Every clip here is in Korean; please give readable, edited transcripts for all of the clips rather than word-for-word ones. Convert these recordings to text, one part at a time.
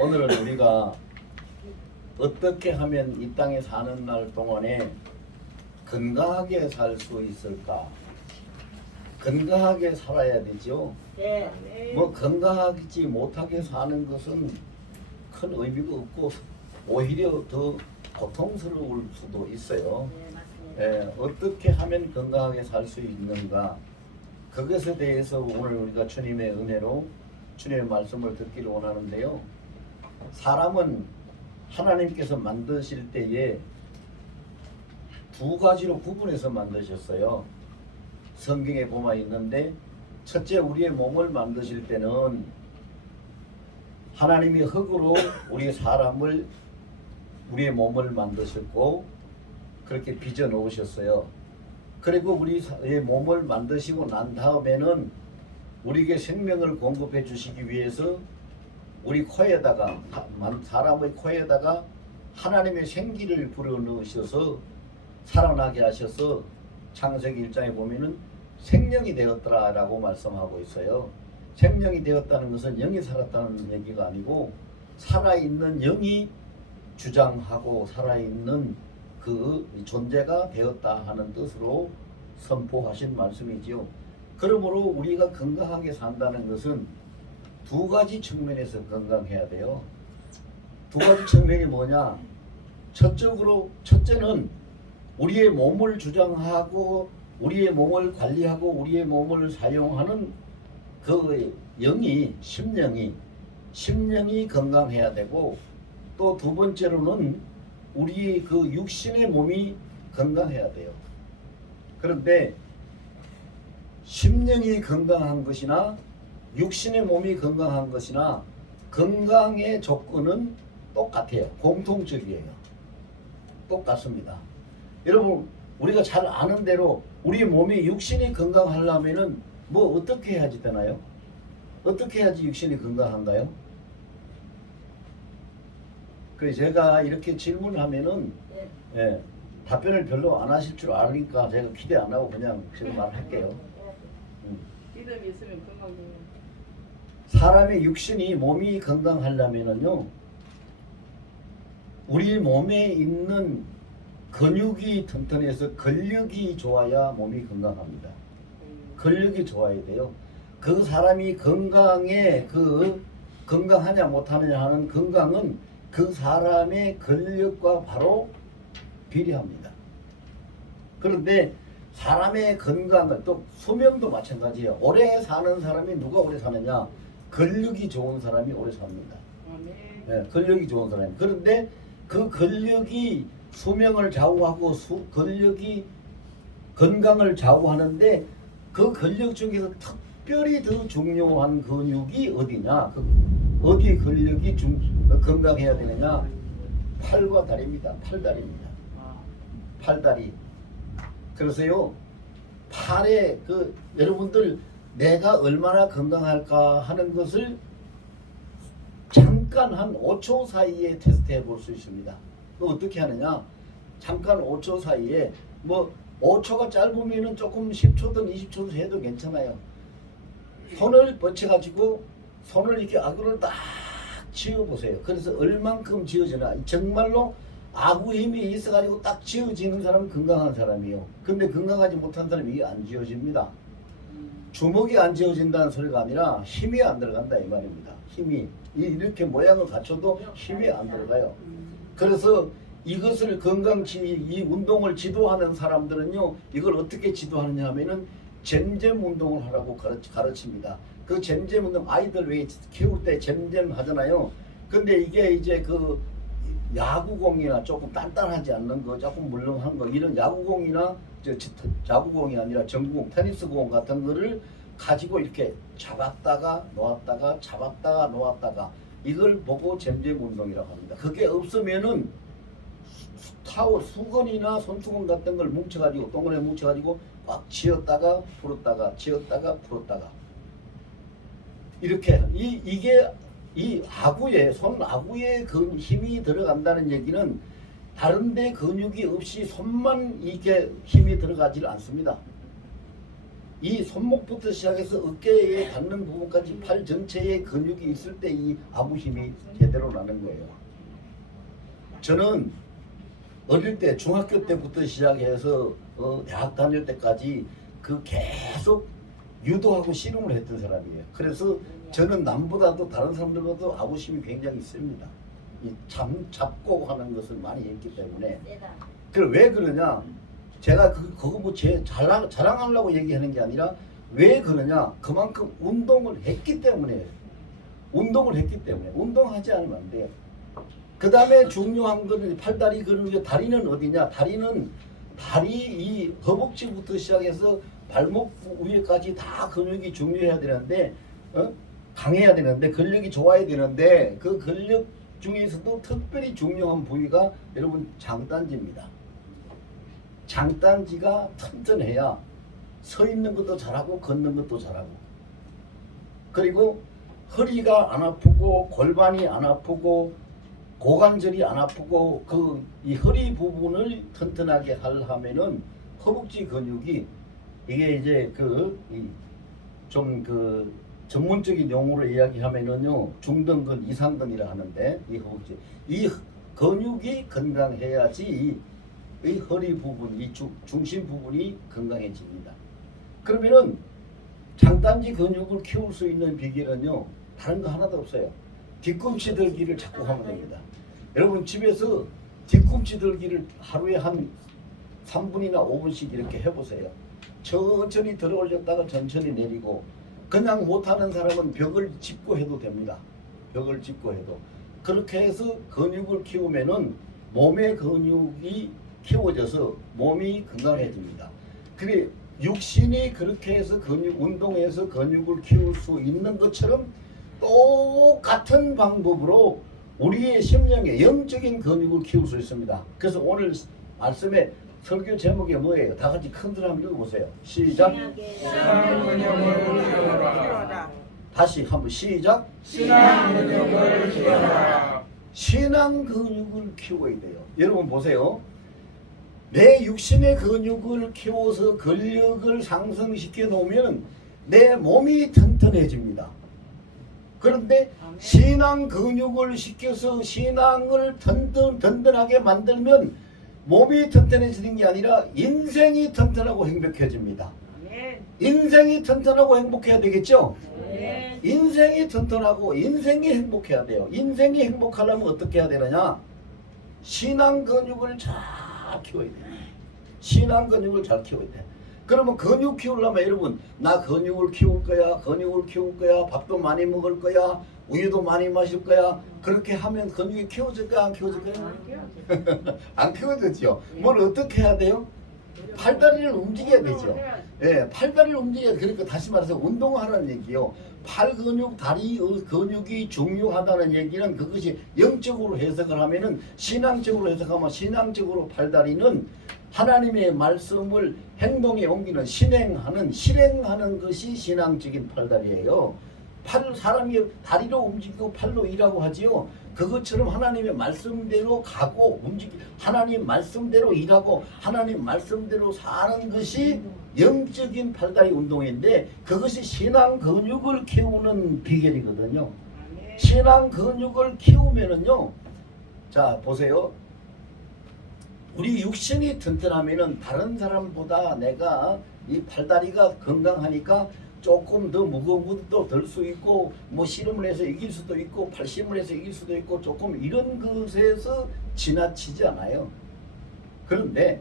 오늘은 우리가 어떻게 하면 이 땅에 사는 날 동안에 건강하게 살 수 있을까? 건강하게 살아야 되죠. 네. 뭐 건강하지 못하게 사는 것은 큰 의미가 없고 오히려 더 고통스러울 수도 있어요. 네, 맞습니다. 어떻게 하면 건강하게 살 수 있는가? 그것에 대해서 오늘 우리가 주님의 은혜로 주님의 말씀을 듣기를 원하는데요. 사람은 하나님께서 만드실 때에 두 가지로 구분해서 만드셨어요. 성경에 보면 있는데, 첫째, 우리의 몸을 만드실 때는 하나님이 흙으로 우리 사람을, 우리의 몸을 만드셨고 그렇게 빚어 놓으셨어요. 그리고 우리의 몸을 만드시고 난 다음에는 우리에게 생명을 공급해 주시기 위해서 우리 코에다가, 사람의 코에다가 하나님의 생기를 불어넣으셔서 살아나게 하셔서 창세기 1장에 보면은 생명이 되었더라라고 말씀하고 있어요. 생명이 되었다는 것은 영이 살았다는 얘기가 아니고 살아있는 영이 주장하고 살아있는 그 존재가 되었다 하는 뜻으로 선포하신 말씀이지요. 그러므로 우리가 건강하게 산다는 것은 두 가지 측면에서 건강해야 돼요. 두 가지 측면이 뭐냐? 첫째는 우리의 몸을 주장하고 우리의 몸을 관리하고 우리의 몸을 사용하는 그 영이, 심령이 건강해야 되고, 또 두 번째로는 우리 그 육신의 몸이 건강해야 돼요. 그런데 심령이 건강한 것이나 육신의 몸이 건강한 것이나 건강의 조건은 똑같아요. 공통적이에요. 똑같습니다. 여러분, 우리가 잘 아는 대로 우리 몸이, 육신이 건강하려면은 뭐 어떻게 해야지 되나요? 어떻게 해야지 육신이 건강한가요? 그래서 제가 이렇게 질문하면은 네. 답변을 별로 안 하실 줄 아니까 제가 기대 안 하고 그냥 제가 말할게요. 믿음이 있으면 건강해요. 사람의 육신이, 몸이 건강하려면은요, 우리 몸에 있는 근육이 튼튼해서 근력이 좋아야 몸이 건강합니다. 근력이 좋아야 돼요. 그 사람이 건강하냐 못하느냐 하는 건강은 그 사람의 근력과 바로 비례합니다. 그런데 사람의 건강을, 또 수명도 마찬가지예요. 오래 사는 사람이 누가 오래 사느냐? 근력이 좋은 사람이 오래 삽니다. 네, 근력이 좋은 사람이. 그런데 그 근력이 수명을 좌우하고 근력이 건강을 좌우하는데, 그 근력 중에서 특별히 더 중요한 근육이 어디냐? 어디 근력이 건강해야 되느냐? 팔과 다리입니다. 팔다리입니다. 팔다리. 그래서요, 팔에 여러분들 내가 얼마나 건강할까 하는 것을 잠깐 한 5초 사이에 테스트해 볼 수 있습니다. 어떻게 하느냐? 잠깐 5초 사이에, 뭐 5초가 짧으면은 조금 10초든 20초든 해도 괜찮아요. 손을 뻗쳐가지고 손을 이렇게 아구를 딱 쥐어보세요. 그래서 얼만큼 쥐어지나? 정말로 아구 힘이 있어가지고 딱 쥐어지는 사람은 건강한 사람이에요. 근데 건강하지 못한 사람이 이게 안 쥐어집니다. 주먹이 안 쥐어진다는 소리가 아니라 힘이 안 들어간다 이 말입니다. 힘이 이렇게 모양을 갖춰도 힘이 안 들어가요. 그래서 이것을 이 운동을 지도하는 사람들은요, 이걸 어떻게 지도하느냐 하면은 잼잼 운동을 하라고 가르칩니다. 그 잼잼 운동, 아이들 왜 키울 때 잼잼 하잖아요. 근데 이게 이제 그 야구공이나 조금 단단하지 않는 거, 조금 물렁한 거, 이런 야구공이나 야구공이 아니라 전구공, 테니스공 같은 거를 가지고 이렇게 잡았다가 놓았다가 잡았다가 놓았다가, 이걸 보고 잼잼 운동이라고 합니다. 그게 없으면은 수건이나 손수건 같은 걸 뭉쳐가지고, 동그랗게 뭉쳐가지고 꽉 쥐었다가 풀었다가 쥐었다가 풀었다가, 이렇게 이게 이 아구에, 손 아구에 그 힘이 들어간다는 얘기는 다른데 근육이 없이 손만 이게 힘이 들어가질 않습니다. 이 손목부터 시작해서 어깨에 닿는 부분까지 팔 전체에 근육이 있을 때 이 아부 힘이 제대로 나는 거예요. 저는 어릴 때 중학교 때부터 시작해서 대학 다닐 때까지 그 계속 유도하고 씨름을 했던 사람이에요. 그래서 저는 남보다도 다른 사람들보다도 아부심이 굉장히 있습니다. 이 잡고 하는 것을 많이 했기 때문에. 왜 그러냐? 제가 그거 뭐 제 자랑하려고 얘기하는 게 아니라 왜 그러냐? 그만큼 운동을 했기 때문에. 운동을 했기 때문에. 운동하지 않으면 안 돼요. 그 다음에 중요한 거는 팔다리 근육의 다리는 어디냐? 다리는 다리 이 허벅지부터 시작해서 발목 위에까지 다 근육이 중요해야 되는데 강해야 되는데 근력이 좋아야 되는데 그 근력 중에서도 특별히 중요한 부위가 여러분 장단지입니다. 장단지가 튼튼해야 서 있는 것도 잘하고 걷는 것도 잘하고 그리고 허리가 안 아프고 골반이 안 아프고 고관절이 안 아프고 이 허리 부분을 튼튼하게 하려면은 허벅지 근육이 이게 이제 좀 전문적인 용어로 이야기하면은요 중등근 이상근이라 하는데 이 허벅지 이 근육이 건강해야지 이 허리 부분 이 중심 부분이 건강해집니다. 그러면은 장단지 근육을 키울 수 있는 비결은요 다른 거 하나도 없어요. 뒤꿈치 들기를 자꾸 하면 됩니다. 여러분 집에서 뒤꿈치 들기를 하루에 한 3분이나 5분씩 이렇게 해보세요. 천천히 들어 올렸다가 천천히 내리고 그냥 못하는 사람은 벽을 짚고 해도 됩니다. 벽을 짚고 해도 그렇게 해서 근육을 키우면은 몸의 근육이 키워져서 몸이 건강해집니다. 그래 육신이 그렇게 해서 운동해서 근육을 키울 수 있는 것처럼 똑같은 방법으로 우리의 심령의 영적인 근육을 키울 수 있습니다. 그래서 오늘 말씀에 설교 제목이 뭐예요? 다 같이 큰 소리 한번 읽어보세요. 시작. 신앙 근육을 키워라. 다시 한번 시작. 신앙 근육을 키워라. 신앙 근육을 키워야 돼요. 여러분 보세요. 내 육신의 근육을 키워서 근력을 상승시켜 놓으면 내 몸이 튼튼해집니다. 그런데 신앙 근육을 시켜서 신앙을 든든하게 만들면 몸이 튼튼해지는 게 아니라 인생이 튼튼하고 행복해집니다. 인생이 튼튼하고 행복해야 되겠죠? 인생이 튼튼하고 인생이 행복해야 돼요. 인생이 행복하려면 어떻게 해야 되느냐? 신앙 근육을 잘 키워야 돼요. 신앙 근육을 잘 키워야 돼. 그러면 근육 키우려면 여러분 나 근육을 키울 거야. 근육을 키울 거야. 밥도 많이 먹을 거야. 우유도 많이 마실 거야. 그렇게 하면 근육이 키워질 거야? 안 키워질 거야? 안 키워졌죠. 뭘 어떻게 해야 돼요? 팔다리를 움직여야 되죠. 예, 팔다리를 움직여야 그러니까 다시 말해서 운동하라는 얘기요. 팔 근육, 다리 근육이 중요하다는 얘기는 그것이 영적으로 해석을 하면은 신앙적으로 해석하면 신앙적으로 팔다리는 하나님의 말씀을 행동에 옮기는 실행하는 것이 신앙적인 팔다리예요. 사람이 다리로 움직이고 팔로 일하고 하지요. 그것처럼 하나님의 말씀대로 가고 하나님 말씀대로 일하고 하나님 말씀대로 사는 것이 영적인 팔다리 운동인데 그것이 신앙 근육을 키우는 비결이거든요. 신앙 근육을 키우면은요. 자 보세요. 우리 육신이 튼튼하면은 다른 사람보다 내가 이 팔다리가 건강하니까 조금 더 무거운 것도 들 수 있고 뭐 씨름을 해서 이길 수도 있고 팔씨름을 해서 이길 수도 있고 조금 이런 것에서 지나치지 않아요. 그런데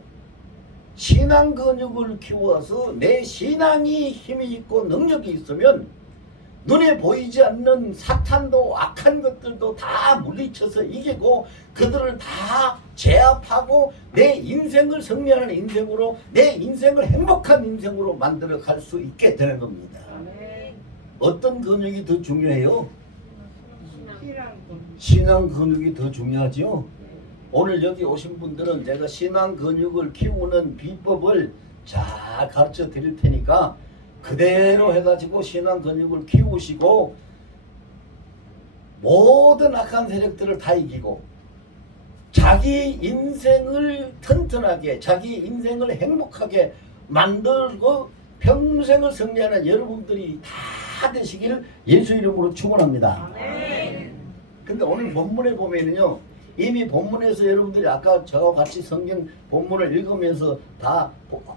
신앙 근육을 키워서 내 신앙이 힘이 있고 능력이 있으면 눈에 보이지 않는 사탄도 악한 것들도 다 물리쳐서 이기고 그들을 다 제압하고 내 인생을 승리하는 인생으로 내 인생을 행복한 인생으로 만들어 갈 수 있게 되는 겁니다. 어떤 근육이 더 중요해요? 신앙 근육이 더 중요하죠. 오늘 여기 오신 분들은 제가 신앙 근육을 키우는 비법을 잘 가르쳐 드릴 테니까 그대로 해가지고 신앙 근육을 키우시고 모든 악한 세력들을 다 이기고 자기 인생을 튼튼하게 자기 인생을 행복하게 만들고 평생을 승리하는 여러분들이 다 되시기를 예수 이름으로 축원합니다. 근데 오늘 본문에 보면은요, 이미 본문에서 여러분들이 아까 저와 같이 성경 본문을 읽으면서 다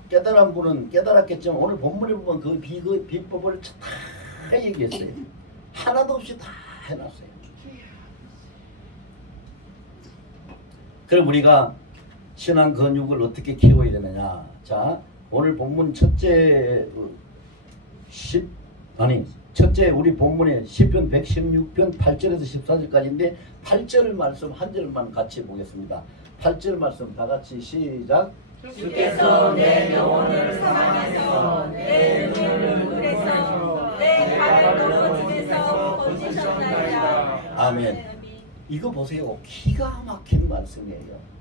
깨달은 분은 깨달았겠지만 오늘 본문에 보면 그 비법을 다 얘기했어요. 하나도 없이 다 해놨어요. 그럼 우리가 신앙 근육을 어떻게 키워야 되느냐? 자, 오늘 본문 첫째 우리 본문에 시편 116편 8절에서 14절까지인데 8절 말씀 한 절만 같이 보겠습니다. 8절 말씀 다 같이 시작. 주께서 내 영혼을 사랑해서 내 눈을 그래서 내 발을 넘어짐에서 건지셨나이다. 아멘. 이거 보세요. 기가 막힌 말씀이에요.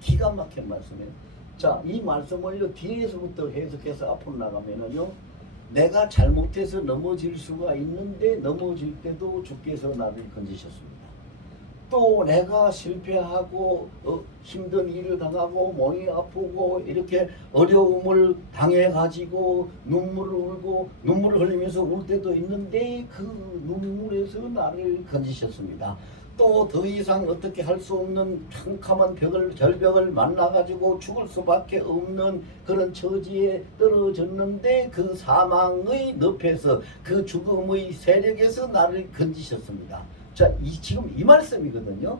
기가 막힌 말씀이에요. 자, 이 말씀을 뒤에서부터 해석해서 앞으로 나가면은요, 내가 잘못해서 넘어질 수가 있는데 넘어질 때도 주께서 나를 건지셨습니다. 또 내가 실패하고 힘든 일을 당하고 몸이 아프고 이렇게 어려움을 당해가지고 눈물을 울고 눈물을 흘리면서 울 때도 있는데 그 눈물에서 나를 건지셨습니다. 또 더 이상 어떻게 할 수 없는 캄캄한 절벽을 만나가지고 죽을 수밖에 없는 그런 처지에 떨어졌는데 그 사망의 늪에서 그 죽음의 세력에서 나를 건지셨습니다. 자, 지금 이 말씀이거든요.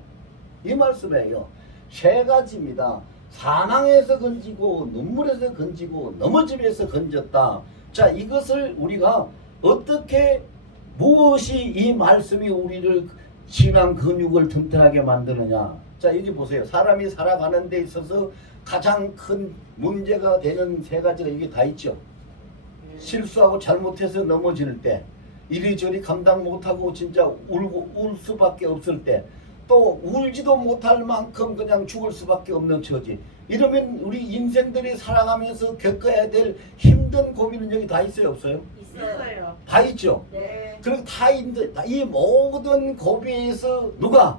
이 말씀이에요. 세 가지입니다. 사망에서 건지고 눈물에서 건지고 넘어짐에서 건졌다. 자, 이것을 우리가 어떻게 무엇이 이 말씀이 우리를 신앙 근육을 튼튼하게 만드느냐. 자, 여기 보세요. 사람이 살아가는 데 있어서 가장 큰 문제가 되는 세 가지가 여기 다 있죠. 실수하고 잘못해서 넘어질 때, 이리저리 감당 못하고 진짜 울 수밖에 없을 때, 또 울지도 못할 만큼 그냥 죽을 수밖에 없는 처지. 이러면 우리 인생들이 살아가면서 겪어야 될 힘든 고비는 여기 다 있어요, 없어요? 있어요. 다 있죠. 네. 그리고 다 있는데 이 모든 고비에서 누가?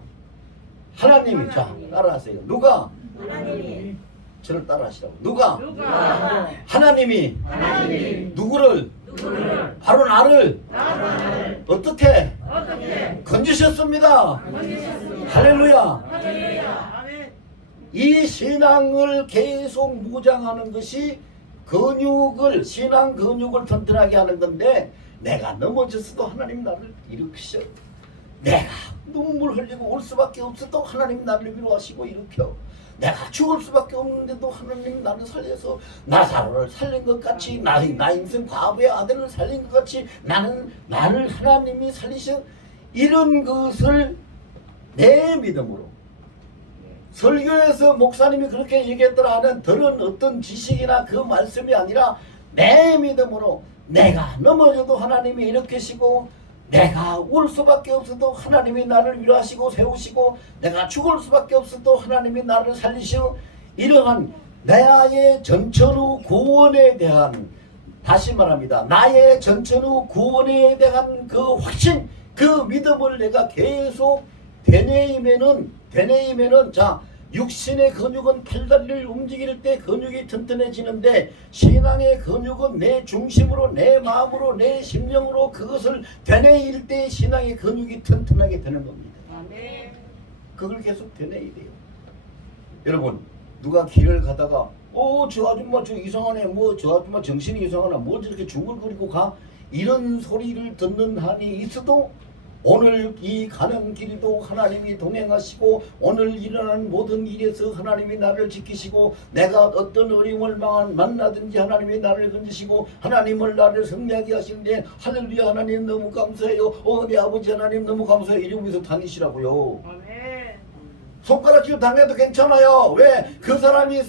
하나님이. 자, 따라하세요. 누가? 하나님이. 저를 따라하시라고. 누가? 누가? 하나님이. 하나님이. 누구를? 누구를? 바로 나를. 나를. 어떻게? 어떻게? 건지셨습니다. 건지셨습니다. 할렐루야. 할렐루야. 아멘. 이 신앙을 계속 무장하는 것이 신앙 근육을 튼튼하게 하는 건데, 내가 넘어졌어도 하나님 나를 일으키셔. 내가 눈물 흘리고 올 수밖에 없어도 하나님 나를 위로하시고 일으켜. 내가 죽을 수밖에 없는데도 하나님 나를 살려서 나사로를 살린 것 같이, 나 인생 과부의 아들을 살린 것 같이 나를 하나님이 살리셔. 이런 것을 내 믿음으로, 설교에서 목사님이 그렇게 얘기했더라 하는 들은 어떤 지식이나 그 말씀이 아니라 내 믿음으로, 내가 넘어져도 하나님이 일으키시고, 내가 울 수밖에 없어도 하나님이 나를 위로하시고 세우시고, 내가 죽을 수밖에 없어도 하나님이 나를 살리시고, 이러한 나의 전천후 구원에 대한, 다시 말합니다, 나의 전천후 구원에 대한 그 확신, 그 믿음을 내가 계속 되뇌이면은, 자, 육신의 근육은 팔다리를 움직일 때 근육이 튼튼해지는데, 신앙의 근육은 내 중심으로, 내 마음으로, 내 심령으로 그것을 되뇌일 때 신앙의 근육이 튼튼하게 되는 겁니다. 아멘. 그걸 계속 되뇌야 돼요. 여러분, 누가 길을 가다가 저 아줌마 저 이상하네, 저 아줌마 정신이 이상하나, 저렇게 중얼거리고 가, 이런 소리를 듣는 한이 있어도 오늘 이 가는 길도 하나님이 동행하시고, 오늘 일어나는 모든 일에서 하나님이 나를 지키시고, 내가 어떤 어려움을 만나든지 하나님이 나를 건지시고, 하나님을 나를 승리하게 하시는데, 할렐루야, 하나님 너무 감사해요. 내 아버지 하나님 너무 감사해요. 이러면서 다니시라고요. 아멘. 손가락질 당해도 괜찮아요. 왜? 저 사람이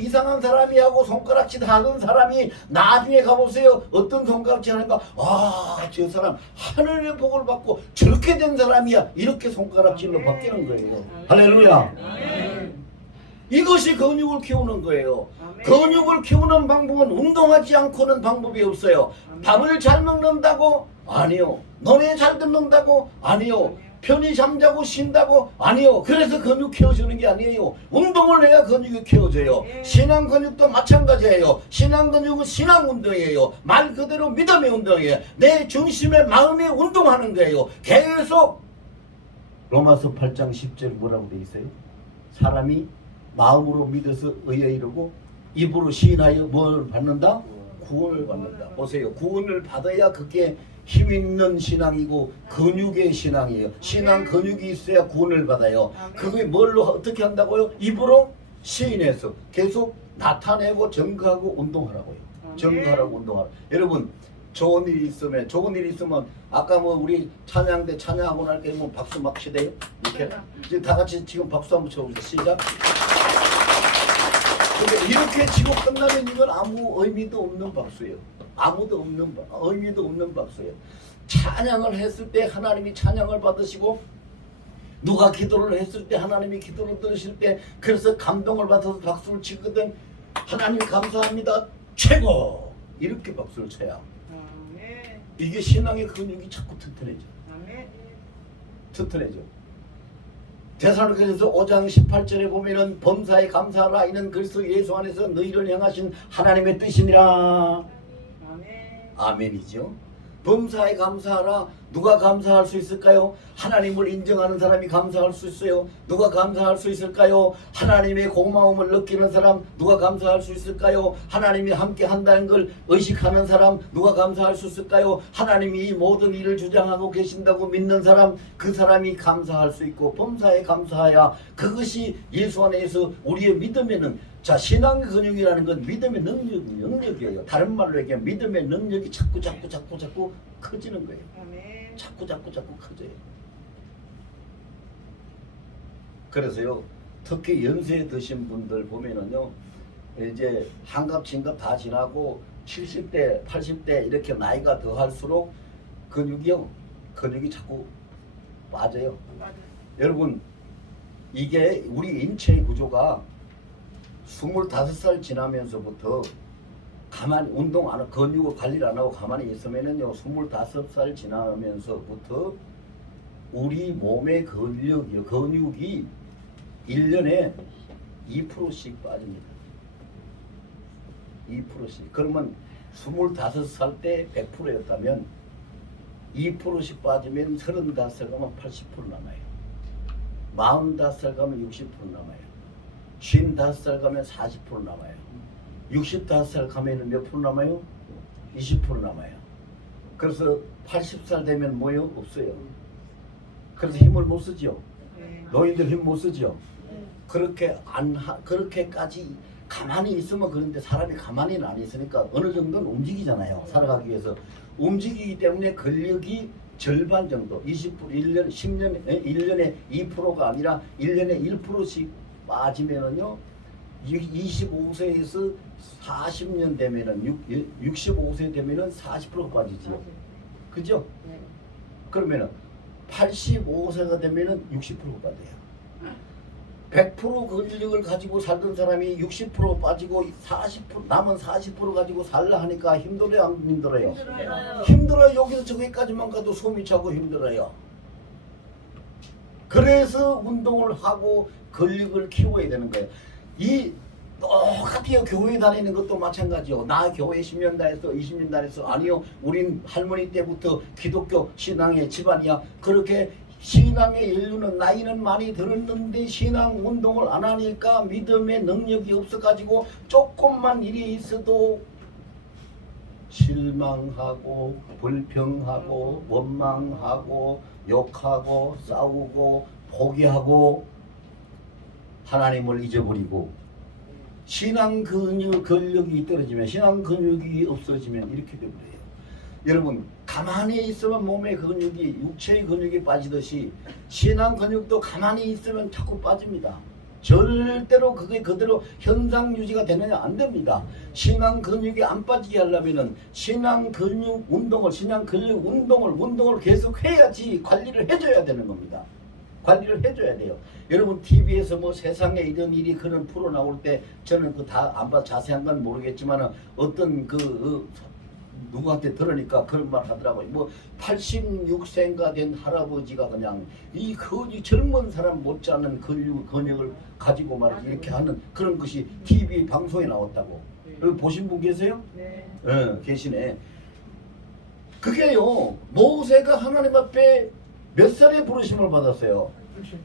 이상한 사람이 하고 손가락질 하는 사람이 나중에 가보세요. 어떤 손가락질 하는가? 저 사람 하늘의 복을 받고 저렇게 된 사람이야. 이렇게 손가락질로 바뀌는 거예요. 할렐루야. 아멘. 이것이 근육을 키우는 거예요. 아멘. 근육을 키우는 방법은 운동하지 않고는 방법이 없어요. 아멘. 밥을 잘 먹는다고? 아니요. 노래 잘 듣는다고? 아니요. 편히 잠자고 쉰다고 아니요. 그래서 근육 키워주는 게 아니에요. 운동을 해야 근육이 키워져요. 예. 신앙 근육도 마찬가지예요. 신앙 근육은 신앙 운동이에요. 말 그대로 믿음의 운동이에요. 내 중심의 마음에 운동하는 거예요. 계속 로마서 8장 10절 뭐라고 돼 있어요? 사람이 마음으로 믿어서 의에 이르고 입으로 시인하여 뭘 받는다? 구원을 받는다. 보세요. 구원을 받아야 그게 힘 있는 신앙이고 근육의 신앙이에요. 신앙 근육이 있어야 구원을 받아요. 그게 뭘로 어떻게 한다고요? 입으로 시인해서 계속 나타내고 증거하고 운동하라고요. 증거하라고 운동하라. 여러분 좋은 일이 있으면 아까 뭐 우리 찬양 때 찬양하고 날게 뭐 박수 막 치대요. 이렇게 이제 다 같이 지금 박수 한번 쳐보세요. 시작. 근데 이렇게 치고 끝나면 이건 아무 의미도 없는 박수예요. 아무도 없는 의미도 없는 박수예요. 찬양을 했을 때 하나님이 찬양을 받으시고 누가 기도를 했을 때 하나님이 기도를 들으실 때 그래서 감동을 받아서 박수를 치거든. 하나님 감사합니다. 최고! 이렇게 박수를 쳐야. 아멘. 이게 신앙의 근육이 자꾸 튼튼해져. 아멘. 튼튼해져. 데살로니가서 5장 18절에 보면은 범사에 감사하라 이는 그리스도 예수 안에서 너희를 향하신 하나님의 뜻이니라. 아멘. 아멘이죠. 범사에 감사하라. 누가 감사할 수 있을까요? 하나님을 인정하는 사람이 감사할 수 있어요. 누가 감사할 수 있을까요? 하나님의 고마움을 느끼는 사람. 누가 감사할 수 있을까요? 하나님이 함께 한다는 걸 의식하는 사람. 누가 감사할 수 있을까요? 하나님이 이 모든 일을 주장하고 계신다고 믿는 사람. 그 사람이 감사할 수 있고 범사에 감사해야 그것이 예수 안에서 우리의 믿음에는 자, 신앙 근육이라는 건 믿음의 능력이에요. 다른 말로 얘기하면 믿음의 능력이 자꾸 커지는 거예요. 아멘. 자꾸 커져요. 그래서요, 특히 연세 드신 분들 보면은요, 이제 한갑 진갑 다 지나고 70대, 80대 이렇게 나이가 더 할수록 근육이 자꾸 빠져요. 맞아요. 여러분, 이게 우리 인체의 구조가 25살 지나면서부터 가만히 운동 안 하고 근육을 관리를 안 하고 가만히 있으면은요 25살 지나면서부터 우리 몸의 근육이 1년에 2%씩 빠집니다. 2%씩. 그러면 25살 때 100%였다면 2%씩 빠지면 35살 가면 80% 남아요. 45살 가면 60% 남아요. 55살 가면 40% 남아요. 65살 가면은 몇 프로 남아요? 20% 남아요. 그래서 80살 되면 뭐요? 없어요. 그래서 힘을 못 쓰죠. 네. 노인들 힘 못 쓰죠. 그렇게까지 가만히 있으면 그런데 사람이 가만히는 안 있으니까 어느 정도는 움직이잖아요. 살아가기 위해서 움직이기 때문에 근력이 절반 정도 20% 1년 1년에 2%가 아니라 1년에 1%씩 빠지면은요 25세에서 40년 되면은 65세 되면은 40%가 빠지지요. 그죠? 네. 그러면은 85세가 되면은 60%가 빠져요. 100% 근력을 가지고 살던 사람이 60% 빠지고 40% 남은 40% 가지고 살라 하니까 힘들어요, 안 힘들어요? 힘들어요. 힘들어요. 여기서 저기까지만 가도 숨이 차고 힘들어요. 그래서 운동을 하고 근력을 키워야 되는 거예요. 이 똑같아요. 교회 다니는 것도 마찬가지요. 나 교회 10년 다녔어, 20년 다녔어. 아니요. 우린 할머니 때부터 기독교 신앙의 집안이야. 그렇게 신앙의 인류는 나이는 많이 들었는데 신앙 운동을 안 하니까 믿음의 능력이 없어가지고 조금만 일이 있어도 실망하고 불평하고 원망하고 욕하고 싸우고 포기하고 하나님을 잊어버리고 신앙 근력이 떨어지면 신앙 근육이 없어지면 이렇게 되버려요. 여러분 가만히 있으면 몸의 근육이 육체의 근육이 빠지듯이 신앙 근육도 가만히 있으면 자꾸 빠집니다. 절대로 그게 그대로 현상 유지가 되느냐 안 됩니다. 신앙 근육이 안 빠지게 하려면은 신앙 근육 운동을 운동을 계속 해야지 관리를 해줘야 되는 겁니다. 관리를 해줘야 돼요. 여러분 TV에서 뭐 세상에 이런 일이 그런 프로 나올 때 저는 그 다 안 봐 자세한 건 모르겠지만 어떤 누구한테 들으니까 그런 말 하더라고요. 뭐 86세인가 된 할아버지가 그냥 이 젊은 사람 못지않은 근육을 가지고 말이지 이렇게 하는 그런 것이 TV 방송에 나왔다고. 여기 보신 분 계세요? 네. 계시네. 그게요, 모세가 하나님 앞에 몇 살에 부르심을 받았어요?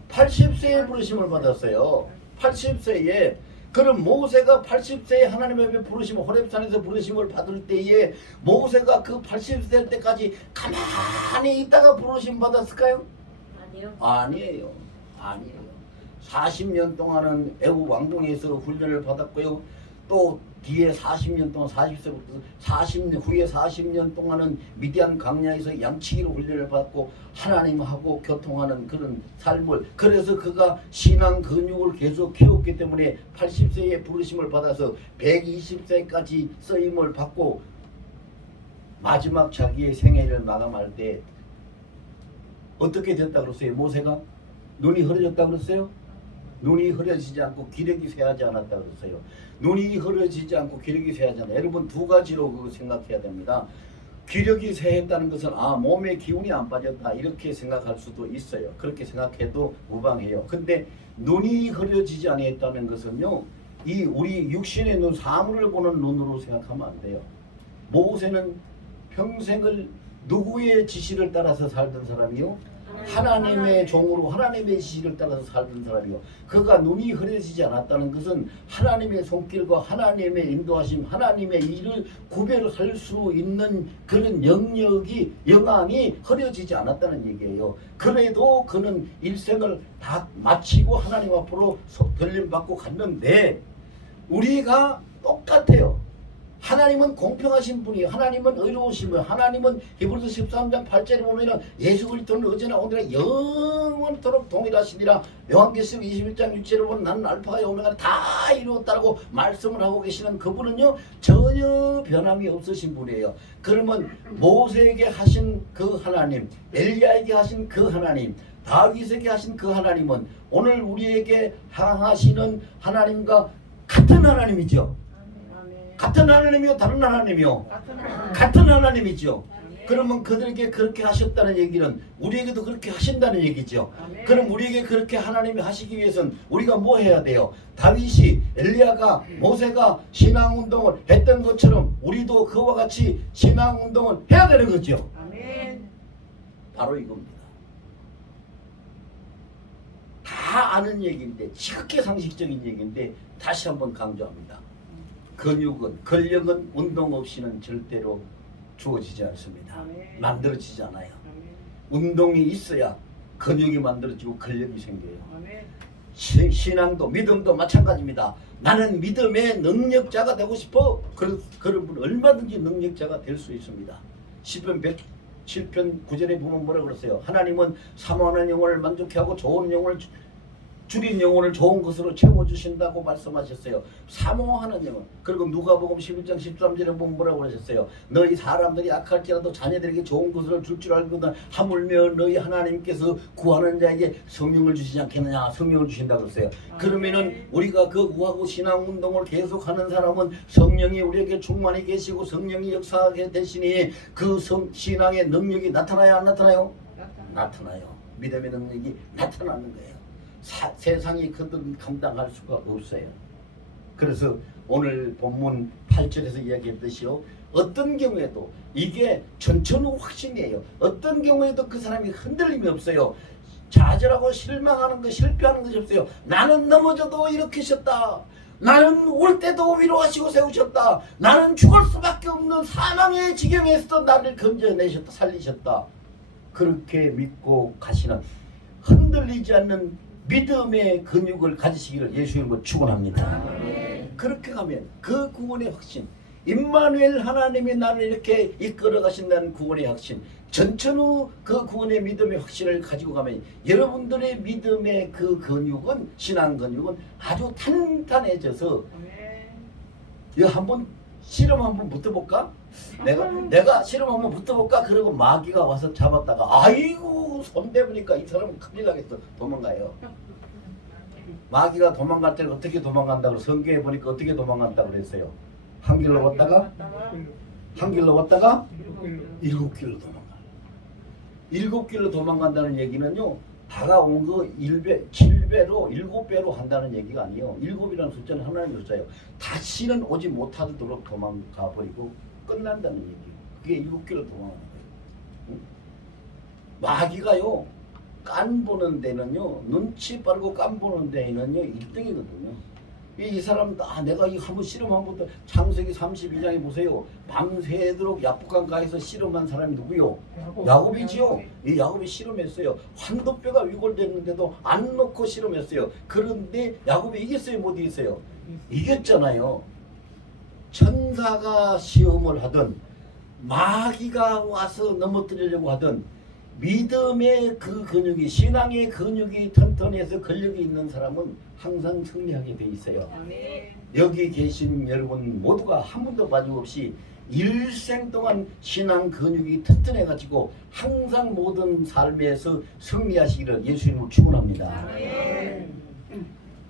80세에 부르심을 받았어요. 80세에. 그럼 모세가 80세에 하나님 앞에 부르심을, 호렙산에서 부르심을 받을 때에 모세가 그 80세 때까지 가만히 있다가 부르심 받았을까요? 아니요. 아니에요. 아니에요. 40년 동안은 애굽 왕궁에서 훈련을 받았고요. 또 뒤에 40년 동안 40세부터 40년 후에 40년 동안은 미디안 강야에서 양치기로 훈련을 받고 하나님하고 교통하는 그런 삶을, 그래서 그가 신앙 근육을 계속 키웠기 때문에 80세에 부르심을 받아서 120세까지 쓰임을 받고 마지막 자기의 생애를 마감할 때 어떻게 됐다 그랬어요? 모세가 눈이 흐려졌다 그랬어요? 눈이 흐려지지 않고 기력이 쇠하지 않았다 그랬어요. 눈이 흐려지지 않고 기력이 쇠하지 않아. 여러분 두 가지로 그거 생각해야 됩니다. 기력이 쇠했다는 것은 몸에 기운이 안 빠졌다 이렇게 생각할 수도 있어요. 그렇게 생각해도 무방해요. 근데 눈이 흐려지지 않았다는 것은요, 이 우리 육신의 눈, 사물을 보는 눈으로 생각하면 안 돼요. 모세는 평생을 누구의 지시를 따라서 살던 사람이요? 하나님의 종으로 하나님의 지시를 따라서 살던 사람이요. 그가 눈이 흐려지지 않았다는 것은 하나님의 손길과 하나님의 인도하심, 하나님의 일을 구별할 수 있는 그런 영역이, 영향이 흐려지지 않았다는 얘기예요. 그래도 그는 일생을 다 마치고 하나님 앞으로 돌림받고 갔는데 우리가 똑같아요. 하나님은 공평하신 분이에요. 하나님은 의로우신 분이에요. 하나님은 히브리서 13장 8절에 보면은 예수 그리스도는 어제나 오늘나 영원토록 동일하시니라. 요한계시록 21장 6절에 보면 나는 알파가 오메가 다 이루었다라고 말씀을 하고 계시는 그분은요 전혀 변함이 없으신 분이에요. 그러면 모세에게 하신 그 하나님, 엘리야에게 하신 그 하나님, 다윗에게 하신 그 하나님은 오늘 우리에게 향하시는 하나님과 같은 하나님이죠. 같은 하나님이요, 다른 하나님이요? 같은 하나님이죠. 그러면 그들에게 그렇게 하셨다는 얘기는 우리에게도 그렇게 하신다는 얘기죠. 그럼 우리에게 그렇게 하나님이 하시기 위해서는 우리가 뭐 해야 돼요? 다윗이, 엘리야가, 모세가 신앙운동을 했던 것처럼 우리도 그와 같이 신앙운동을 해야 되는 거죠. 아멘. 바로 이겁니다. 다 아는 얘기인데, 지극히 상식적인 얘기인데 다시 한번 강조합니다. 근육은, 근력은 운동 없이는 절대로 주어지지 않습니다. 아멘. 만들어지지 않아요. 아멘. 운동이 있어야 근육이 만들어지고 근력이 생겨요. 아멘. 신앙도 믿음도 마찬가지입니다. 나는 믿음의 능력자가 되고 싶어. 그런 분 얼마든지 능력자가 될 수 있습니다. 시편 107편 9절에 보면 뭐라고 그랬어요? 하나님은 사모하는 영혼을 만족해 하고 좋은 영혼을 줄인 영혼을 좋은 것으로 채워주신다고 말씀하셨어요. 사모하는 영혼. 그리고 누가복음 11장 13절에 보면 뭐라고 그러셨어요? 너희 사람들이 악할지라도 자녀들에게 좋은 것을 줄 줄 알거든 하물며 너희 하나님께서 구하는 자에게 성령을 주시지 않겠느냐. 성령을 주신다고 그랬어요. 그러면은 우리가 그 구하고 신앙운동을 계속하는 사람은 성령이 우리에게 충만히 계시고 성령이 역사하게 되시니 그 신앙의 능력이 나타나요, 안 나타나요? 나타나요. 믿음의 능력이 나타나는 거예요. 세상이 그들은 감당할 수가 없어요. 그래서 오늘 본문 8절에서 이야기했듯이요, 어떤 경우에도 이게 전천후 확신이에요. 어떤 경우에도 그 사람이 흔들림이 없어요. 좌절하고 실망하는 것, 실패하는 것이 없어요. 나는 넘어져도 일으키셨다. 나는 올 때도 위로하시고 세우셨다. 나는 죽을 수밖에 없는 사망의 지경에서도 나를 건져내셨다, 살리셨다. 그렇게 믿고 가시는, 흔들리지 않는 믿음의 근육을 가지시기를 예수님으로 축원합니다. 그렇게 가면 그 구원의 확신, 임마누엘 하나님이 나를 이렇게 이끌어 가신다는 구원의 확신, 전천후 그 구원의 믿음의 확신을 가지고 가면 여러분들의 믿음의 그 근육은, 신앙 근육은 아주 탄탄해져서, 이거 한번 실험 한번 붙어볼까? 내가 실험 한번 붙어볼까? 그러고 마귀가 와서 잡았다가 아이고 손 대보니까 이 사람은 큰일 나겠어. 도망가요. 마귀가 도망갈 때는 어떻게 도망간다고 성경에 보니까 어떻게 도망간다고 그랬어요? 한 길로 왔다가 한 길로 왔다가 일곱 7길로 도망가. 7길로 도망간다는 얘기는요, 다가온 거 1배, 7배로 7배로 한다는 얘기가 아니에요. 7이라는 숫자는 하나님의 숫자예요. 다시는 오지 못하도록 도망가 버리고 끝난다는 얘기예요. 그게 7길로 도망가는 거예요. 응? 마귀가요, 깐 보는 데는요, 눈치 빠르고 깐 보는 데는요 1등이거든요. 이 사람, 내가 이거 한번 실험한 것도, 창세기 32장에 보세요. 밤새도록 야복강가에서 실험한 사람이 누구요? 야곱이지요. 이 야곱이 실험했어요. 환도뼈가 위골됐는데도 안 넣고 실험했어요. 그런데 야곱이 이겼어요, 못 이겼어요? 이겼잖아요. 천사가 시험을 하든 마귀가 와서 넘어뜨리려고 하든 믿음의 그 근육이, 신앙의 근육이 튼튼해서 근력이 있는 사람은 항상 승리하게 돼 있어요. 아멘. 여기 계신 여러분 모두가 한 번도 빠짐없이 일생 동안 신앙 근육이 튼튼해 가지고 항상 모든 삶에서 승리하시기를 예수님을 축원합니다. 아멘.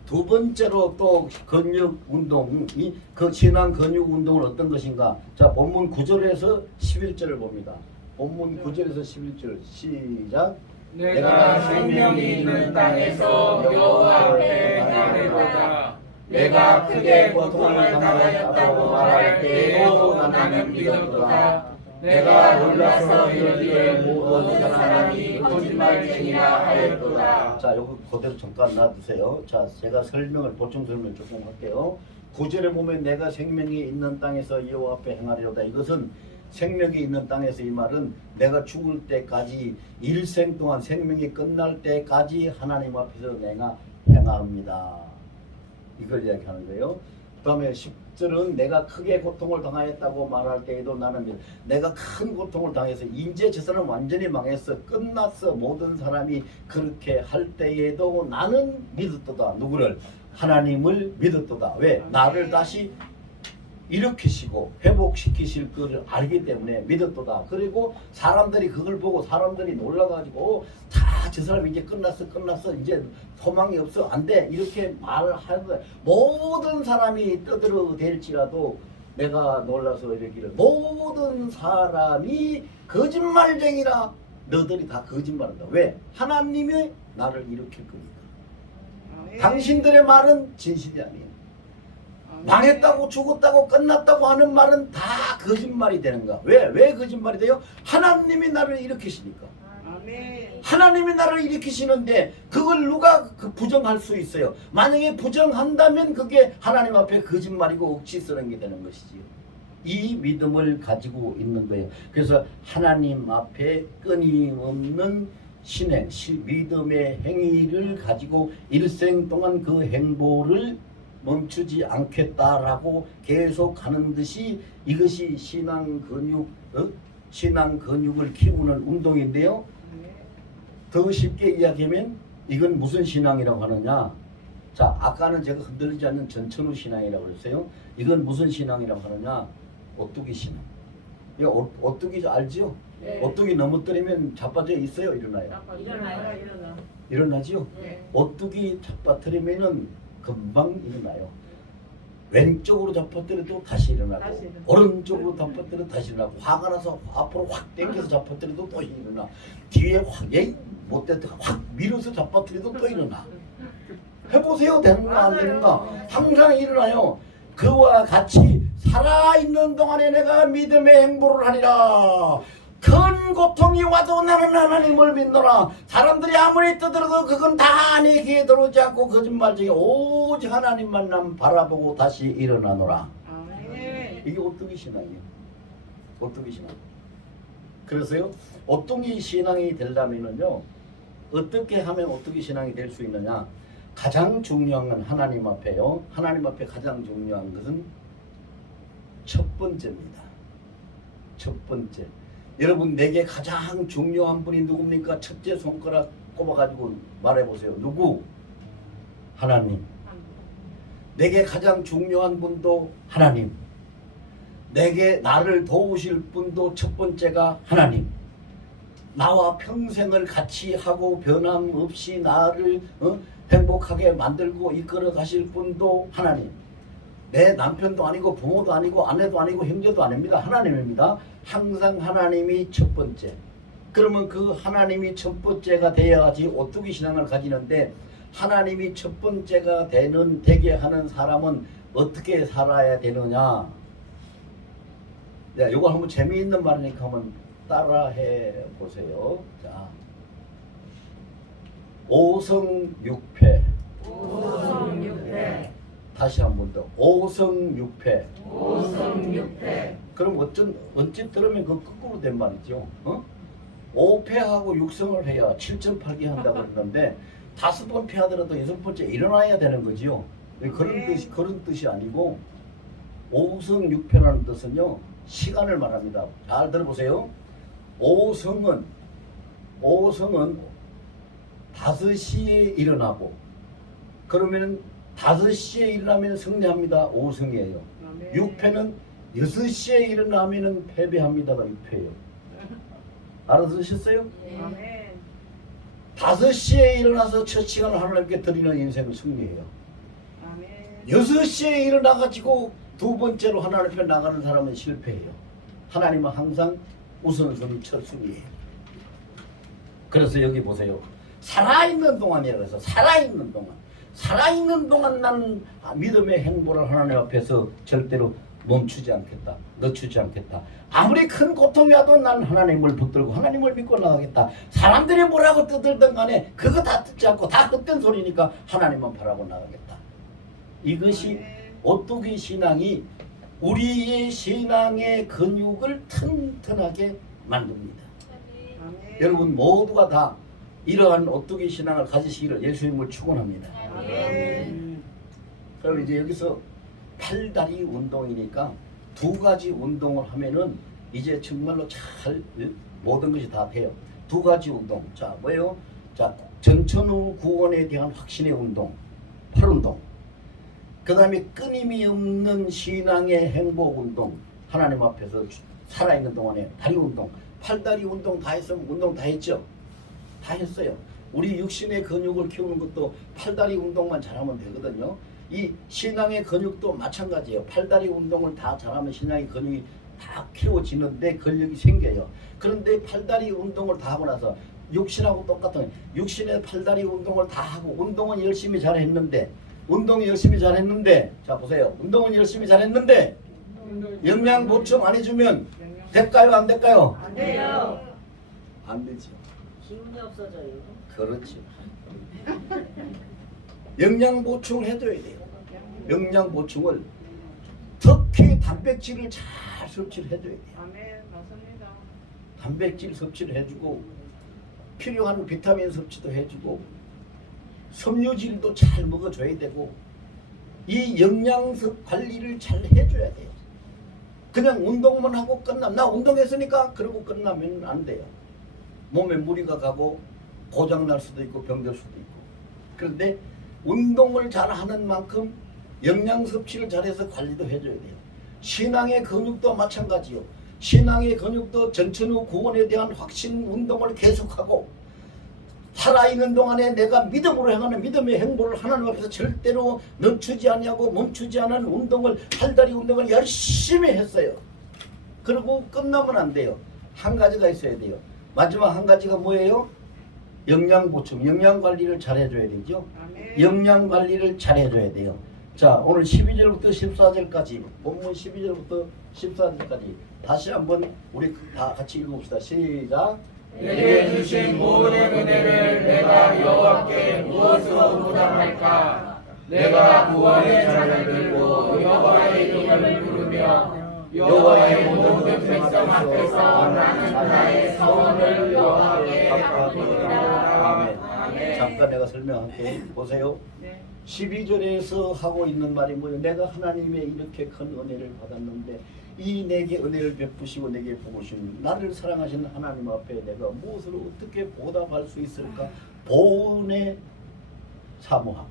두 번째로 또 근육 운동이, 그 신앙 근육 운동은 어떤 것인가? 자, 본문 9절에서 11절을 봅니다. 본문 9절에서 11절 시작. 내가 생명이 있는 땅에서 여호와 앞에 행하리로다. 내가 크게 고통을 당하였다고 말할 때에도 나는 믿었도다. 내가 놀라서 이르기를 모든 사람이 거짓말쟁이라 하였도다. 자, 요거 그대로 잠깐 놔두세요. 자, 제가 보충 설명을 조금 할게요. 9절에 보면 내가 생명이 있는 땅에서 여호와 앞에 행하리로다. 이것은 생명이 있는 땅에서, 이 말은 내가 죽을 때까지, 일생 동안 생명이 끝날 때까지 하나님 앞에서 내가 행합니다. 이걸 이야기하는 거예요. 그 다음에 10절은 내가 크게 고통을 당하였다고 말할 때에도 나는, 내가 큰 고통을 당해서 이제 저 사람 완전히 망했어, 끝났어, 모든 사람이 그렇게 할 때에도 나는 믿었도다. 누구를? 하나님을 믿었도다. 왜? 나를 다시 일으키시고 회복시키실 것을 알기 때문에 믿었도다. 그리고 사람들이 그걸 보고 사람들이 놀라가지고 다 저 사람 이제 끝났어, 이제 소망이 없어, 안 돼, 이렇게 말하는, 모든 사람이 떠들어댈지라도 내가 놀라서 이러기를, 모든 사람이 거짓말쟁이라, 너들이 다 거짓말한다. 왜? 하나님이 나를 일으킬 거니까. 아멘. 당신들의 말은 진실이 아니에요. 아멘. 망했다고, 죽었다고, 끝났다고 하는 말은 다 거짓말이 되는 거야. 왜 거짓말이 돼요? 하나님이 나를 일으키시니까. 아멘. 하나님이 나를 일으키시는데 그걸 누가 부정할 수 있어요? 만약에 부정한다면 그게 하나님 앞에 거짓말이고 억지 쓰는 게 되는 것이지요. 이 믿음을 가지고 있는 거예요. 그래서 하나님 앞에 끊임없는 신행, 믿음의 행위를 가지고 일생 동안 그 행보를 멈추지 않겠다라고 계속 하는 듯이, 이것이 신앙 근육을 키우는 운동인데요. 더 쉽게 이야기하면 이건 무슨 신앙이라고 하느냐? 자, 아까는 제가 흔들리지 않는 전천후 신앙이라고 그랬어요. 이건 무슨 신앙이라고 하느냐? 오뚜기 신앙. 이거 오뚜기 알지요? 네. 오뚜기 넘어뜨리면 자빠져 있어요, 일어나요? 일어나요. 일어나지요? 네. 오뚜기 잡아뜨리면은 금방 일어나요. 왼쪽으로 잡아뜨려도 다시 일어나고, 다시 일어나. 오른쪽으로 잡아뜨려도 다시 일어나고, 화가 나서 앞으로 확 당겨서 잡아뜨려도 또 일어나. 뒤에 확 못됐다가 확 밀어서 잡아뜨려도 또 일어나. 해보세요. 되는가 안 되는가? 항상 일어나요. 그와 같이 살아있는 동안에 내가 믿음의 행보를 하리라. 큰 고통이 와도 나는 하나님을 믿노라. 사람들이 아무리 떠들어도 그건 다 내 귀에 들어오지 않고 거짓말쟁이, 오직 하나님만 난 바라보고 다시 일어나노라. 아멘. 이게 오뚜기 신앙이에요. 오뚜기 신앙. 그래서요, 오뚜기 신앙이 되려면은요, 어떻게 하면 오뚜기 신앙이 될 수 있느냐? 가장 중요한 건 하나님 앞에요. 하나님 앞에 가장 중요한 것은 첫 번째입니다. 첫 번째. 여러분, 내게 가장 중요한 분이 누굽니까? 첫째 손가락 꼽아가지고 말해보세요. 누구? 하나님. 내게 가장 중요한 분도 하나님. 내게 나를 도우실 분도 첫 번째가 하나님. 나와 평생을 같이 하고 변함없이 나를 행복하게 만들고 이끌어 가실 분도 하나님. 내 남편도 아니고 부모도 아니고 아내도 아니고 형제도 아닙니다. 하나님입니다. 항상 하나님이 첫 번째. 그러면 그 하나님이 첫 번째가 되어야지 오뚜기 신앙을 가지는데 하나님이 첫 번째가 되게 하는 사람은 어떻게 살아야 되느냐. 네, 이거 한번 재미있는 말이니까 한번 따라해 보세요. 자, 오성육패. 오성육패. 다시 한 번 더. 오성육패. 오성육패. 그럼 언뜻 들으면 그 거꾸로 된 말이죠. 어? 5패하고 육성을 해야 7.8개 한다고 그러는데 5번 패하더라도 6번째 일어나야 되는 거지요. 그런 뜻이 아니고 오성육패라는 뜻은요 시간을 말합니다. 잘 들어보세요. 오성은 5시에 일어나고 그러면 5시에 일어나면 승리합니다. 오성이에요. 아멘. 6패는 6시에 일어나면 패배합니다가 6패예요. 알아들으셨어요? 아멘. 5시에 일어나서 첫 시간을 하나님께 드리는 인생은 승리예요. 아멘. 6시에 일어나가지고 두 번째로 하나님 앞에 나가는 사람은 실패해요. 하나님은 항상 우선순위 첫 순위예요. 그래서 여기 보세요. 살아있는 동안이라고 해서 살아있는 동안 나는 믿음의 행보를 하나님 앞에서 절대로 멈추지 않겠다. 늦추지 않겠다. 아무리 큰 고통이 와도 난 하나님을 붙들고 하나님을 믿고 나가겠다. 사람들이 뭐라고 떠들든 간에 그거 다 듣지 않고 다 헛된 소리니까 하나님만 바라고 나가겠다. 이것이 오뚜기 신앙이 우리의 신앙의 근육을 튼튼하게 만듭니다. 아멘. 여러분 모두가 다 이러한 오뚜기 신앙을 가지시기를 예수님을 축원합니다. 아멘. 그럼 이제 여기서 팔다리 운동이니까 두 가지 운동을 하면은 이제 정말로 잘 모든 것이 다 돼요. 두 가지 운동. 자, 뭐예요? 자, 전천후 구원에 대한 확신의 운동, 팔운동. 그 다음에 끊임이 없는 신앙의 행복 운동. 하나님 앞에서 살아있는 동안에 다리 운동, 팔다리 운동 다 했으면 운동 다 했죠? 다 했어요. 우리 육신의 근육을 키우는 것도 팔다리 운동만 잘하면 되거든요. 이 신앙의 근육도 마찬가지예요. 팔다리 운동을 다 잘하면 신앙의 근육이 다 키워지는데 근력이 생겨요. 그런데 팔다리 운동을 다 하고 나서 육신하고 똑같은 육신의 팔다리 운동을 다 하고 운동은 열심히 잘했는데 자 보세요. 운동은 열심히 잘했는데 영양 보충 안 해주면 될까요? 안 될까요? 안 돼요. 안 되죠. 기운이 없어져요. 그렇지. 영양 보충을 해줘야 돼요. 영양 보충을 특히 단백질을 잘 섭취를 해줘야 돼요. 아멘. 맞습니다. 단백질 섭취를 해주고 필요한 비타민 섭취도 해주고 섬유질도 잘 먹어줘야 되고 이 영양석 관리를 잘 해줘야 돼요. 그냥 운동만 하고 나 운동했으니까 그러고 끝나면 안 돼요. 몸에 무리가 가고 고장날 수도 있고 병들 수도 있고. 그런데 운동을 잘하는 만큼 영양 섭취를 잘해서 관리도 해줘야 돼요. 신앙의 근육도 마찬가지요. 신앙의 근육도 전천후 구원에 대한 확신 운동을 계속하고 살아있는 동안에 내가 믿음으로 행하는 믿음의 행보를 하나님 앞에서 절대로 늦추지 않냐고 멈추지 않은 운동을 팔다리 운동을 열심히 했어요. 그리고 끝나면 안 돼요. 한 가지가 있어야 돼요. 마지막 한 가지가 뭐예요? 영양 보충, 영양 관리를 잘 해줘야 되죠. 아멘. 영양 관리를 잘 해줘야 돼요. 자, 오늘 12절부터 14절까지 본문 12절부터 14절까지 다시 한번 우리 다 같이 읽어봅시다. 시작. 내게 주신 모든 은혜를 내가 여호와께 무엇으로 보답할까? 내가 구원의 잔을 들고 여호와의 이름을 부르며 여호와의 모든 백성 앞에서 나는 나의 소원을 여호와께 갚아드리라. 아멘. 잠깐 내가 설명할게. 보세요. 네. 12절에서 하고 있는 말이 뭐예요? 내가 하나님의 이렇게 큰 은혜를 받았는데 이 내게 은혜를 베푸시고 내게 복으신 나를 사랑하시는 하나님 앞에 내가 무엇으로 어떻게 보답할 수 있을까? 보은의 사모함,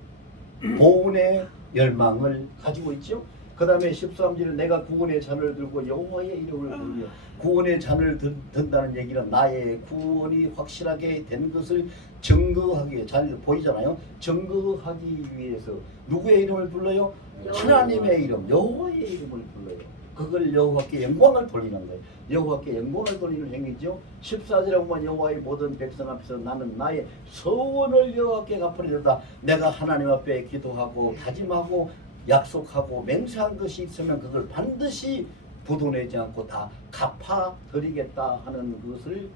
보은의 열망을 가지고 있죠. 그 다음에 13절에 내가 구원의 잔을 들고 여호와의 이름을 부르며 구원의 잔을 든다는 얘기는 나의 구원이 확실하게 된 것을 증거하기 위해 잘 보이잖아요. 증거하기 위해서 누구의 이름을 불러요? 하나님의 이름 여호와의 이름을 불러요. 그걸 여호와께 영광을 돌리는 거예요. 여호와께 영광을 돌리는 행위죠. 14절에 보면 여호와의 모든 백성 앞에서 나는 나의 서원을 여호와께 갚으리로다. 내가 하나님 앞에 기도하고 다짐하고 약속하고 맹세한 것이 있으면 그걸 반드시 부도내지 않고 다 갚아드리겠다 하는 것을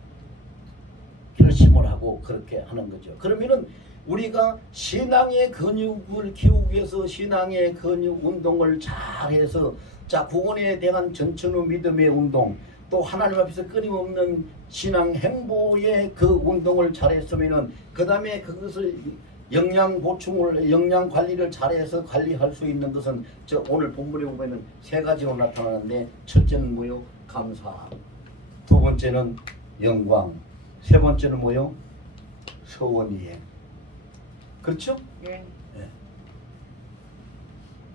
결심을 하고 그렇게 하는 거죠. 그러면은 우리가 신앙의 근육을 키우기 위해서 신앙의 근육 운동을 잘해서 자 구원에 대한 전천후 믿음의 운동 또 하나님 앞에서 끊임없는 신앙 행보의 그 운동을 잘했으면은 그 다음에 그것을 영양 보충을 영양 관리를 잘해서 관리할 수 있는 것은 저 오늘 본문에 보면은 세 가지로 나타나는데 첫째는 뭐요? 감사. 두 번째는 영광. 세 번째는 뭐요? 서원이행. 그렇죠? 예.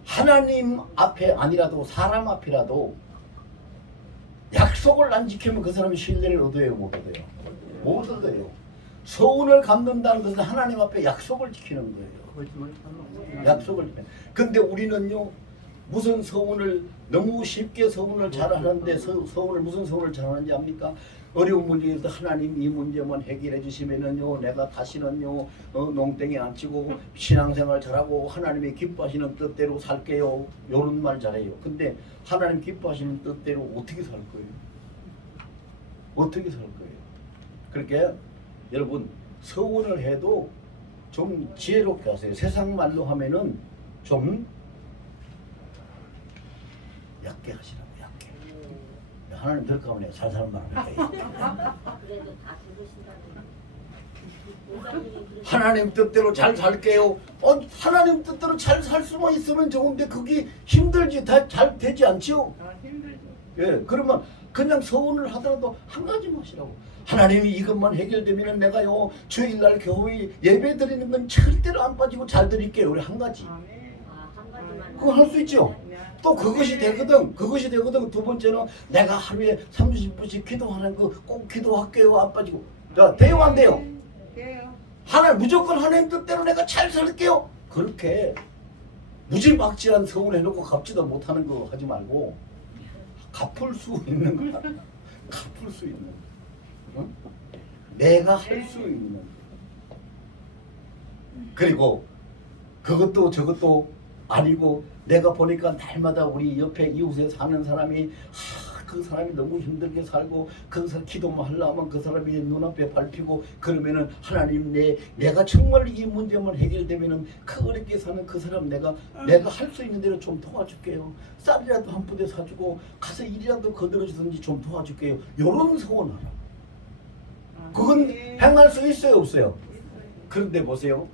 하나님 앞에 아니라도 사람 앞이라도 약속을 안 지키면 그 사람이 신뢰를 얻어요, 못 얻어요? 못 얻어요. 서운을 갚는다는 것은 하나님 앞에 약속을 지키는 거예요. 약속을 지키는. 근데 우리는요 무슨 서운을 너무 쉽게 서운을 잘하는데 서운을 무슨 서운을 잘하는지 압니까? 어려운 문제에서 하나님 이 문제만 해결해 주시면은요 내가 다시는요 농땡이 안 치고 신앙생활 잘하고 하나님이 기뻐하시는 뜻대로 살게요. 요런 말 잘해요. 근데 하나님 기뻐하시는 뜻대로 어떻게 살 거예요? 어떻게 살 거예요? 그렇게 여러분 서운을 해도 좀 지혜롭게 하세요. 세상 말로 하면은 좀 얕게 하시라고. 하나님 들까 보네. 잘 사는 바람에. 그래도 다 들으신다는. 하나님 뜻대로 잘 살게요. 하나님 뜻대로 잘 살 수만 있으면 좋은데 그게 힘들지 다 잘 되지 않죠? 힘들죠. 예, 그러면 그냥 서운을 하더라도 한 가지만 하시라고. 하나님이 이것만 해결되면 내가요 주일날 교회 예배 드리는 건 절대로 안 빠지고 잘 드릴게요. 우리 한 가지. 아멘. 한 가지만. 그거 할 수 있죠? 또 그것이 되거든. 그것이 되거든. 두 번째는 내가 하루에 30분씩 기도하는 거 꼭 기도할게요. 안 빠지고. 자, 돼요 안 돼요? 돼요. 무조건 하나님 뜻대로 내가 잘 살게요. 그렇게 무지막지한 서운해놓고 갚지도 못하는 거 하지 말고 갚을 수 있는 거. 갚을 수 있는 거. 응? 내가 할 수 있는 거. 그리고 그것도 저것도 아니고 내가 보니까 날마다 우리 옆에 이웃에 사는 사람이 그 사람이 너무 힘들게 살고 그 사람 기도만 하려면 그 사람이 눈앞에 밟히고 그러면은 하나님 내가 정말 이 문제만 해결되면은 그 어렵게 사는 그 사람 내가 할 수 있는 대로 좀 도와줄게요. 쌀이라도 한 부대 사주고 가서 일이라도 거들어주든지 좀 도와줄게요. 요런 소원하라. 그건 행할 수 있어요 없어요? 그런데 보세요.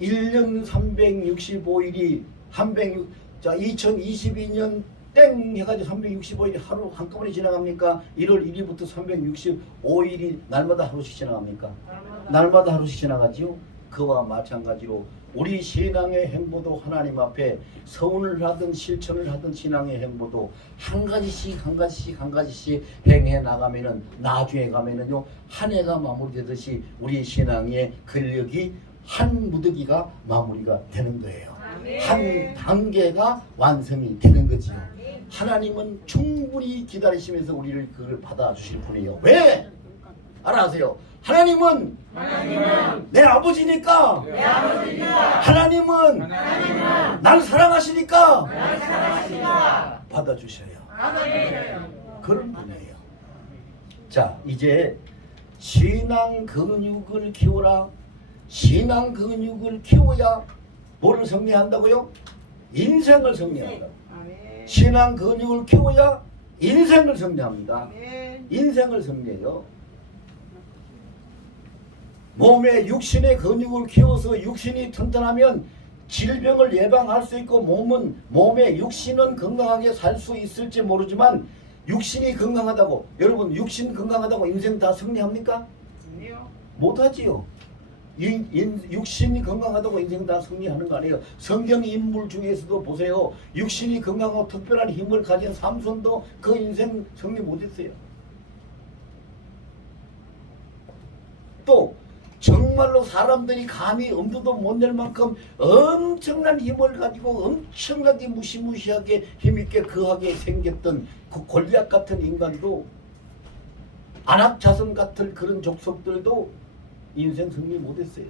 1년 365일이 2022년 땡 해가지고 365일이 하루 한꺼번에 지나갑니까? 1월 1일부터 365일이 날마다 하루씩 지나갑니까? 날마다 하루씩 지나가지요. 그와 마찬가지로 우리 신앙의 행보도 하나님 앞에 서운을 하든 실천을 하든 신앙의 행보도 한 가지씩 행해 나가면은 나중에 가면은요 한 해가 마무리되듯이 우리 신앙의 근력이 한 무더기가 마무리가 되는 거예요. 한 단계가 완성이 되는 거지요. 하나님은 충분히 기다리시면서 우리를 그걸 받아주실 분이에요. 왜? 알아하세요. 하나님은 내 아버지니까. 하나님은 날 사랑하시니까. 받아주셔요. 그런 분이에요. 자, 이제 신앙 근육을 키워라. 신앙 근육을 키워야 뭐를 승리한다고요? 인생을 승리한다. 신앙 근육을 키워야 인생을 승리합니다. 인생을 승리해요. 몸의 육신의 근육을 키워서 육신이 튼튼하면 질병을 예방할 수 있고 몸의 육신은 건강하게 살 수 있을지 모르지만 육신이 건강하다고 여러분 육신 건강하다고 인생 다 승리합니까? 못하지요. 육신이 건강하다고 인생 다 승리하는 거 아니에요. 성경 인물 중에서도 보세요. 육신이 건강하고 특별한 힘을 가진 삼손도 그 인생 승리 못했어요. 또 정말로 사람들이 감히 엄두도 못 낼 만큼 엄청난 힘을 가지고 엄청나게 무시무시하게 힘있게 거하게 생겼던 그 골리앗 같은 인간도 안악자손 같은 그런 족속들도 인생 승리 못했어요.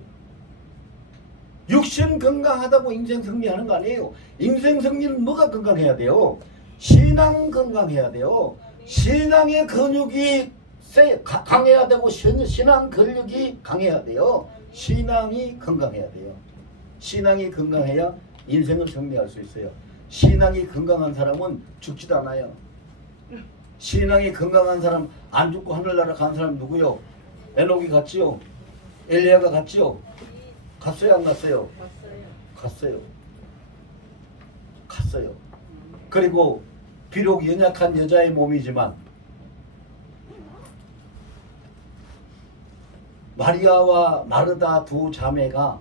육신 건강하다고 인생 승리하는 거 아니에요. 인생 승리는 뭐가 건강해야 돼요? 신앙 건강해야 돼요. 신앙의 근육이 강해야 되고 신앙 근육이 강해야 돼요. 신앙이 건강해야 돼요. 신앙이 건강해야 인생을 승리할 수 있어요. 신앙이 건강한 사람은 죽지도 않아요. 신앙이 건강한 사람 안 죽고 하늘나라 간 사람 누구요? 에녹이 갔지요? 엘리야가 갔지요? 갔어요 안 갔어요? 갔어요. 갔어요. 그리고 비록 연약한 여자의 몸이지만 마리아와 마르다 두 자매가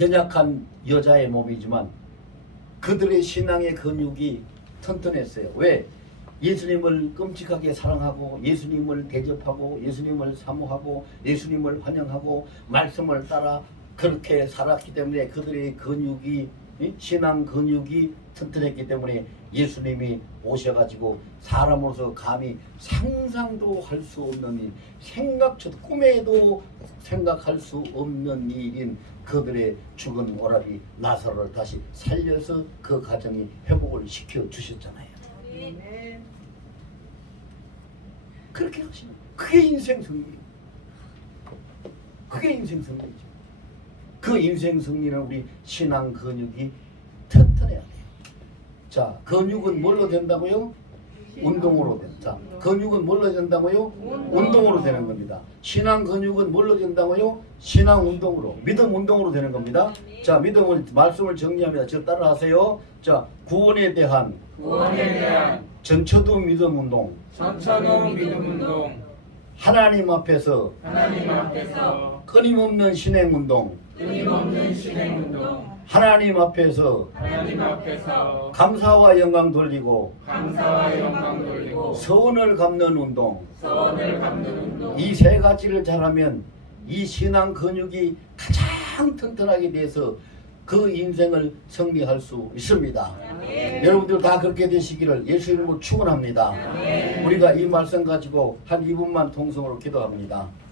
연약한 여자의 몸이지만 그들의 신앙의 근육이 튼튼했어요. 왜? 예수님을 끔찍하게 사랑하고 예수님을 대접하고 예수님을 사모하고 예수님을 환영하고 말씀을 따라 그렇게 살았기 때문에 그들의 근육이 신앙 근육이 튼튼했기 때문에 예수님이 오셔가지고 사람으로서 감히 상상도 할 수 없는 일, 생각조차 꿈에도 생각할 수 없는 일인 그들의 죽은 오라비 나사로를 다시 살려서 그 가정이 회복을 시켜 주셨잖아요. 아멘. 그렇게 하시는 그게 인생 승리예요. 그게 인생 승리죠. 그 인생 승리는 우리 신앙 근육이 튼튼해야 돼요. 자, 근육은 뭘로 된다고요? 운동으로 된다. 근육은 뭘로 된다고요? 운동으로 되는 겁니다. 신앙 근육은 뭘로 된다고요? 신앙 운동으로, 믿음 운동으로 되는 겁니다. 자, 믿음은 말씀을 정리합니다. 저 따라하세요. 자, 구원에 대한 전처도 믿음 운동, 전처동 믿음 운동, 하나님 앞에서 하나님 앞에서 끊임없는 신행 운동, 끊임없는 신행 운동, 하나님 앞에서 하나님 앞에서 감사와 영광 돌리고 감사와 영광 돌리고 서원을 갚는 운동. 서원을 갚는 운동. 이 세 가지를 잘하면 이 신앙 근육이 가장 튼튼하게 돼서 그 인생을 승리할 수 있습니다. 여러분들 다 그렇게 되시기를 예수 이름으로 축원합니다. 우리가 이 말씀 가지고 한 2분만 통성으로 기도합니다.